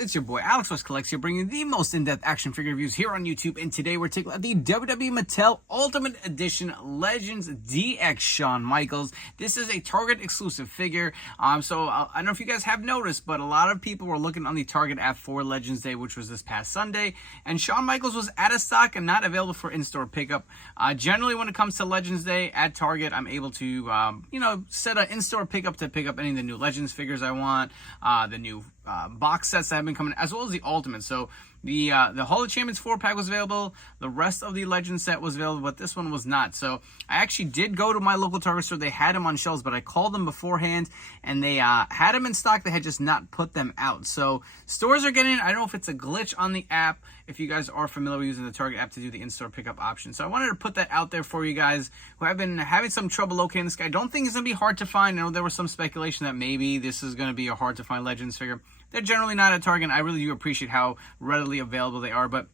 It's your boy Alex West Collects here, bringing the most in-depth action figure reviews here on YouTube. And today we're taking a look at the WWE Mattel Ultimate Edition Legends DX Shawn Michaels. This is a Target exclusive figure. So I don't know if you guys have noticed, but a lot of people were looking on the Target app for Legends Day, which was this past Sunday. And Shawn Michaels was out of stock and not available for in-store pickup. Generally, when it comes to Legends Day at Target, I'm able to, set an in-store pickup to pick up any of the new Legends figures I want, the new box sets that have been coming, as well as the Ultimate. So the Hall of Champions 4-pack was available. The rest of the Legend set was available, but this one was not. So I actually did go to my local Target store. They had them on shelves, but I called them beforehand, and they had them in stock. They had just not put them out. So stores are getting, I don't know if it's a glitch on the app, if you guys are familiar with using the Target app to do the in-store pickup option. So I wanted to put that out there for you guys who have been having some trouble locating this guy. I don't think it's going to be hard to find. I know there was some speculation that maybe this is going to be a hard-to-find Legends figure. They're generally not at Target. I really do appreciate how readily available they are. But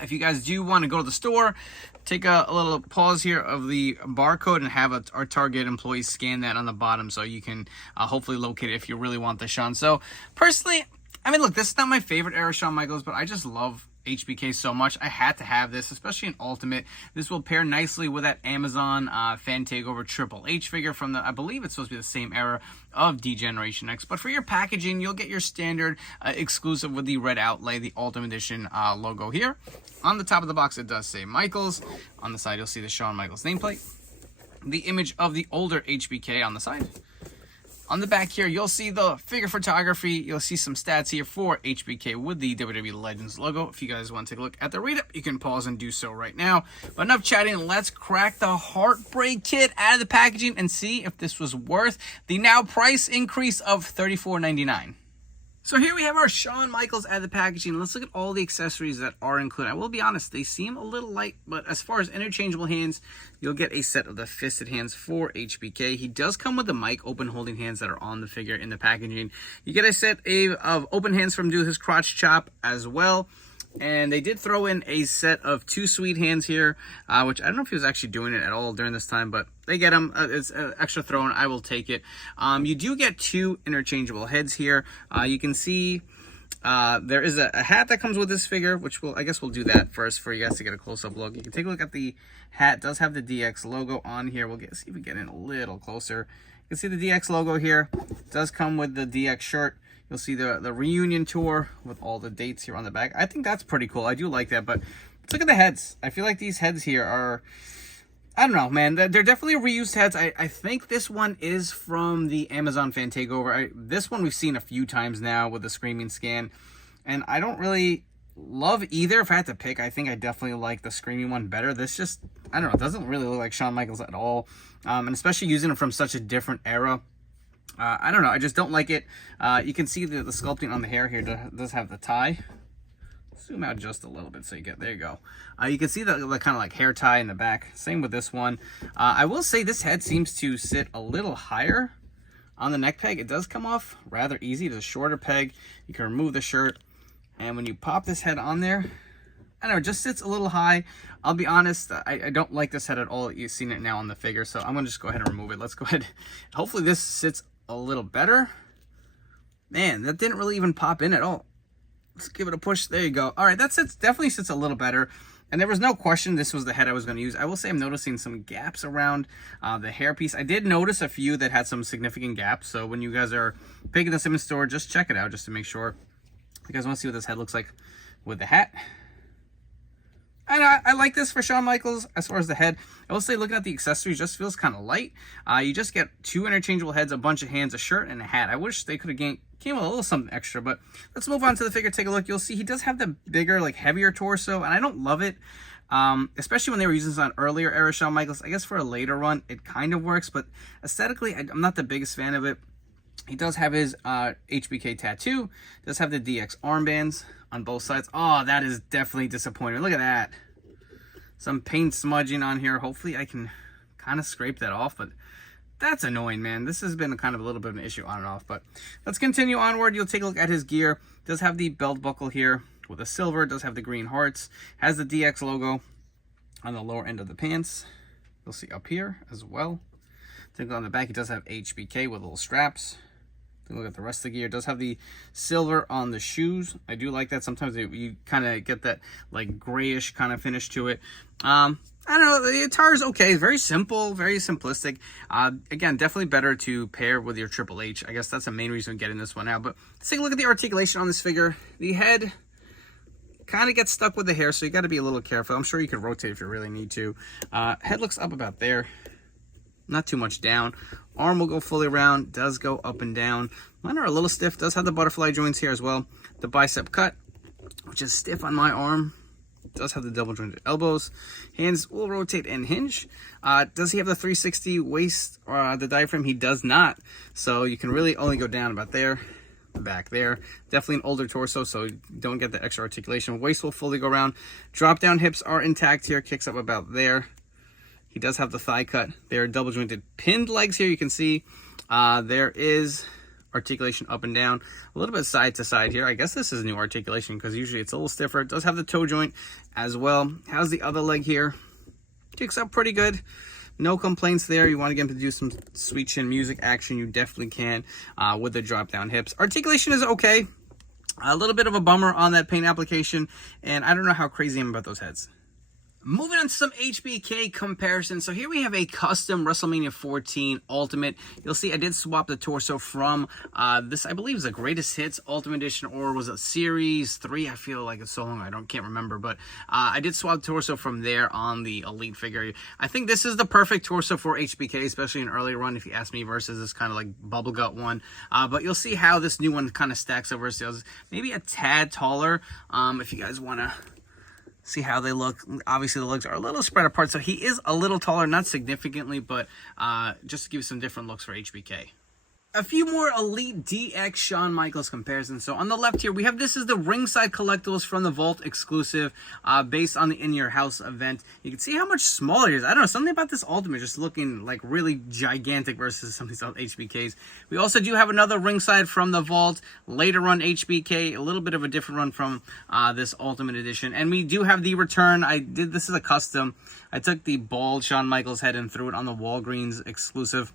if you guys do want to go to the store, take a little pause here of the barcode and have our Target employees scan that on the bottom so you can hopefully locate it if you really want the Shawn. So personally, I mean, look, this is not my favorite era Shawn Michaels, but I just love HBK so much. I had to have this, especially in Ultimate. This will pair nicely with that Amazon Fan Takeover Triple H figure from the, I believe it's supposed to be the same era of D-Generation X. But for your packaging, you'll get your standard exclusive with the red outlay, the Ultimate Edition logo here. On the top of the box, it does say Michaels. On the side, you'll see the Shawn Michaels nameplate. The image of the older HBK on the side. On the back here, you'll see the figure photography. You'll see some stats here for HBK with the WWE Legends logo. If you guys want to take a look at the read-up, you can pause and do so right now. But enough chatting. Let's crack the Heartbreak Kit out of the packaging and see if this was worth the now price increase of $34.99. So here we have our Shawn Michaels out of the packaging. Let's look at all the accessories that are included. I will be honest, they seem a little light, but as far as interchangeable hands, you'll get a set of the fisted hands for HBK. He does come with the mic open holding hands that are on the figure in the packaging. You get a set of open hands from his crotch chop as well. And they did throw in a set of 2 sweet hands here, which I don't know if he was actually doing it at all during this time, but they get them. It's an extra throw, and I will take it. You do get 2 interchangeable heads here. You can see there is a hat that comes with this figure, which I guess we'll do that first for you guys to get a close-up look. You can take a look at the hat. It does have the DX logo on here. We'll see if we get in a little closer. You can see the DX logo here. It does come with the DX shirt. You'll see the reunion tour with all the dates here on the back. I think that's pretty cool. I do like that, but let's look at the heads. I feel like these heads here are, I don't know, man. They're definitely reused heads. I think this one is from the Amazon Fan Takeover. This one we've seen a few times now with the Screaming Scan, and I don't really love either. If I had to pick, I think I definitely like the Screaming one better. This just, I don't know, it doesn't really look like Shawn Michaels at all, and especially using it from such a different era. I don't know. I just don't like it. You can see the sculpting on the hair here does have the tie. Zoom out just a little bit so you get, there you go. You can see the kind of like hair tie in the back. Same with this one. I will say this head seems to sit a little higher on the neck peg. It does come off rather easy. It's a shorter peg. You can remove the shirt. And when you pop this head on there, I don't know, it just sits a little high. I'll be honest, I don't like this head at all. You've seen it now on the figure, so I'm going to just go ahead and remove it. Let's go ahead. Hopefully this sits a little better. Man, that didn't really even pop in at all. Let's give it a push. There you go. All right, that definitely sits a little better. And there was no question this was the head I was going to use. I will say I'm noticing some gaps around the hair piece. I did notice a few that had some significant gaps. So when you guys are picking this up in store, just check it out just to make sure. You guys want to see what this head looks like with the hat. And I like this for Shawn Michaels as far as the head. I will say looking at the accessories just feels kind of light. You just get 2 interchangeable heads, a bunch of hands, a shirt, and a hat. I wish they could have came with a little something extra, but let's move on to the figure. Take a look. You'll see he does have the bigger, like heavier torso, and I don't love it. Especially when they were using this on earlier era Shawn Michaels. I guess for a later run, it kind of works, but aesthetically, I'm not the biggest fan of it. He does have his HBK tattoo. Does have the DX armbands on both sides. Oh, that is definitely disappointing. Look at that. Some paint smudging on here. Hopefully I can kind of scrape that off, but that's annoying, man. This has been kind of a little bit of an issue on and off, but let's continue onward. You'll take a look at his gear. Does have the belt buckle here with the silver. Does have the green hearts. Has the DX logo on the lower end of the pants. You'll see up here as well. Take a look on the back. He does have HBK with little straps. If you look at the rest of the gear, it does have the silver on the shoes. I do like that. Sometimes you kind of get that like grayish kind of finish to it. I don't know, the attire is okay. Very simple, very simplistic. Again, definitely better to pair with your Triple H. I guess that's the main reason I'm getting this one out. But let's take a look at the articulation on this figure. The head kind of gets stuck with the hair, so you got to be a little careful. I'm sure you could rotate if you really need to. Head looks up about there. Not too much down. Arm will go fully around. Does go up and down. Mine are a little stiff. Does have the butterfly joints here as well. The bicep cut, which is stiff on my arm. Does have the double jointed elbows. Hands will rotate and hinge. Does he have the 360 waist or the diaphragm? He does not. So you can really only go down about there, back there. Definitely an older torso, so you don't get the extra articulation. Waist will fully go around. Drop down hips are intact here. Kicks up about there. He does have the thigh cut. There are double jointed pinned legs here. You can see there is articulation up and down, a little bit side to side here. I guess this is new articulation because usually it's a little stiffer. It does have the toe joint as well. How's the other leg here? Kicks up pretty good. No complaints there. You want to get him to do some sweet chin music action, you definitely can with the drop down hips. Articulation is okay. A little bit of a bummer on that paint application, and I don't know how crazy I am about those heads. Moving on to some HBK comparisons. So here we have a custom WrestleMania 14 Ultimate. You'll see I did swap the torso from this, I believe, is a Greatest Hits Ultimate Edition, or was it Series 3? I feel like it's so long, I can't remember. But I did swap the torso from there on the Elite figure. I think this is the perfect torso for HBK, especially in early run, if you ask me, versus this kind of like bubble gut one. But you'll see how this new one kind of stacks over sales. Maybe a tad taller, if you guys want to see how they look. Obviously the legs are a little spread apart, so he is a little taller, not significantly, but just to give you some different looks for HBK. A few more Elite DX Shawn Michaels comparisons. So on the left here, we have this is the ringside collectibles from the Vault exclusive, based on the In Your House event. You can see how much smaller he is. I don't know, something about this Ultimate just looking like really gigantic versus some of these other HBKs. We also do have another ringside from the Vault, later run HBK, a little bit of a different run from this Ultimate Edition. And we do have the return. This is a custom. I took the bald Shawn Michaels head and threw it on the Walgreens exclusive.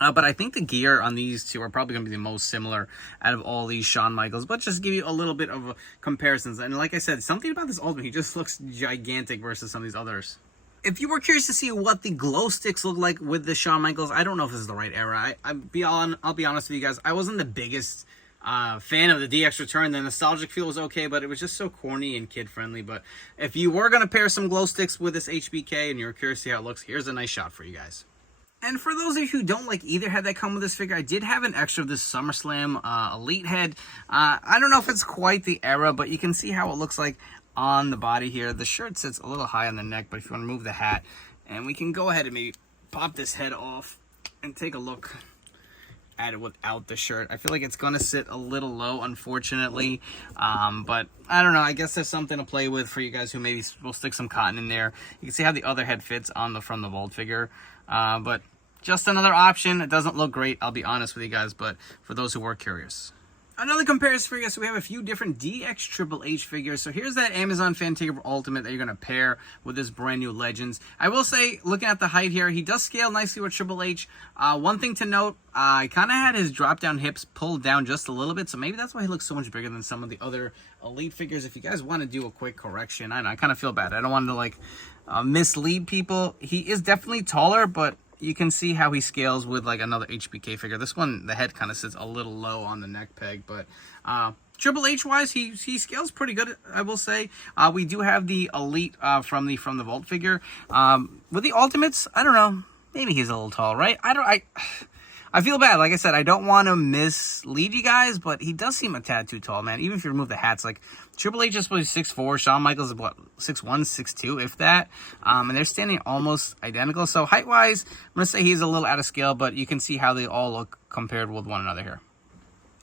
But I think the gear on these two are probably going to be the most similar out of all these Shawn Michaels. But just give you a little bit of comparisons. And like I said, something about this Ultimate, he just looks gigantic versus some of these others. If you were curious to see what the glow sticks look like with the Shawn Michaels, I don't know if this is the right era. I'll be honest with you guys. I wasn't the biggest fan of the DX return. The nostalgic feel was okay, but it was just so corny and kid-friendly. But if you were going to pair some glow sticks with this HBK and you're curious to see how it looks, here's a nice shot for you guys. And for those of you who don't like either head that come with this figure, I did have an extra of this SummerSlam Elite head. I don't know if it's quite the era, but you can see how it looks like on the body here. The shirt sits a little high on the neck, but if you want to move the hat, and we can go ahead and maybe pop this head off and take a look at it without the shirt. I feel like it's going to sit a little low, unfortunately. But I don't know. I guess there's something to play with for you guys who maybe will stick some cotton in there. You can see how the other head fits on from the Vault figure. But just another option. It doesn't look great, I'll be honest with you guys, but for those who were curious. Another comparison for you guys, so we have a few different DX Triple H figures. So here's that Amazon Fan Takeover Ultimate that you're going to pair with this brand new Legends. I will say, looking at the height here, he does scale nicely with Triple H. One thing to note, I kind of had his drop-down hips pulled down just a little bit, so maybe that's why he looks so much bigger than some of the other Elite figures. If you guys want to do a quick correction, I know, I kind of feel bad. I don't want to, like, mislead people. He is definitely taller, but you can see how he scales with like another HBK figure. This one, the head kind of sits a little low on the neck peg, but Triple H wise, he scales pretty good, I will say. We do have the Elite from the Vault figure. With the Ultimates, I don't know. Maybe he's a little tall, right? I feel bad. Like I said, I don't want to mislead you guys, but he does seem a tad too tall, man. Even if you remove the hats, like Triple H is supposed to be 6'4", Shawn Michaels is what, 6'1", 6'2", if that. And they're standing almost identical. So height-wise, I'm going to say he's a little out of scale, but you can see how they all look compared with one another here.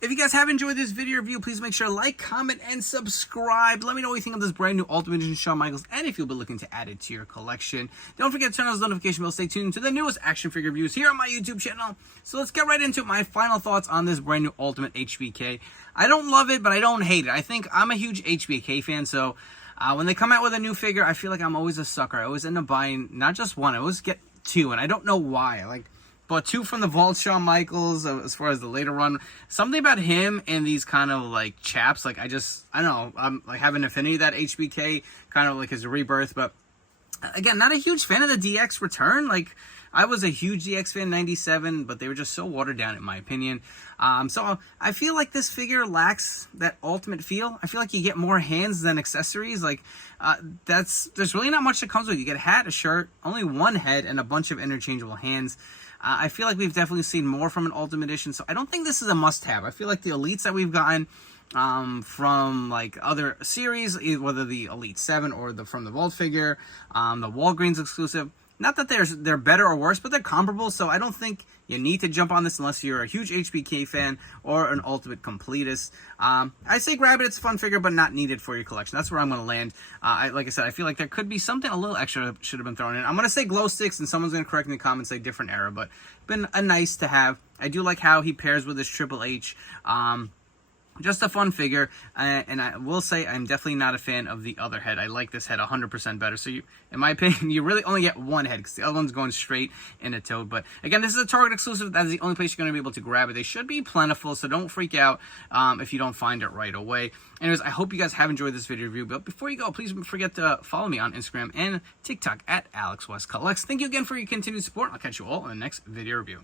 If you guys have enjoyed this video review, please make sure to like, comment, and subscribe. Let me know what you think of this brand new Ultimate Edition Shawn Michaels, and if you'll be looking to add it to your collection. Don't forget to turn on those notification bells. Stay tuned to the newest action figure reviews here on my YouTube channel. So let's get right into my final thoughts on this brand new Ultimate HBK. I don't love it, but I don't hate it. I think I'm a huge HBK fan, so when they come out with a new figure, I feel like I'm always a sucker. I always end up buying not just one, I always get two, and I don't know why. Like, Bought 2 from the vault Shawn Michaels as far as the later run. Something about him and these kind of like chaps, like I don't know, I'm like have an affinity to that HBK, kind of like his rebirth. But again, not a huge fan of the DX return. Like I was a huge DX fan in '97, but they were just so watered down in my opinion. So I feel like this figure lacks that ultimate feel. I feel like you get more hands than accessories. Like there's really not much that comes with it. You get a hat, a shirt, only one head, and a bunch of interchangeable hands. I feel like we've definitely seen more from an Ultimate Edition, so I don't think this is a must-have. I feel like the Elites that we've gotten from like other series, whether the Elite 7 or from the Vault figure, the Walgreens exclusive, not that they're better or worse, but they're comparable, so I don't think you need to jump on this unless you're a huge HBK fan or an Ultimate Completist. I say grab it. It's a fun figure, but not needed for your collection. That's where I'm going to land. Like I said, I feel like there could be something a little extra should have been thrown in. I'm going to say glow sticks, and someone's going to correct me in the comments, say different era, but been a nice to have. I do like how he pairs with his Triple H. Just a fun figure, and I will say I'm definitely not a fan of the other head. I like this head 100% better. So, in my opinion, you really only get one head because the other one's going straight in a toad. But again, this is a Target exclusive. That's the only place you're going to be able to grab it. They should be plentiful, so don't freak out if you don't find it right away. Anyways, I hope you guys have enjoyed this video review. But before you go, please don't forget to follow me on Instagram and TikTok at AlexWestCollects. Thank you again for your continued support. I'll catch you all in the next video review.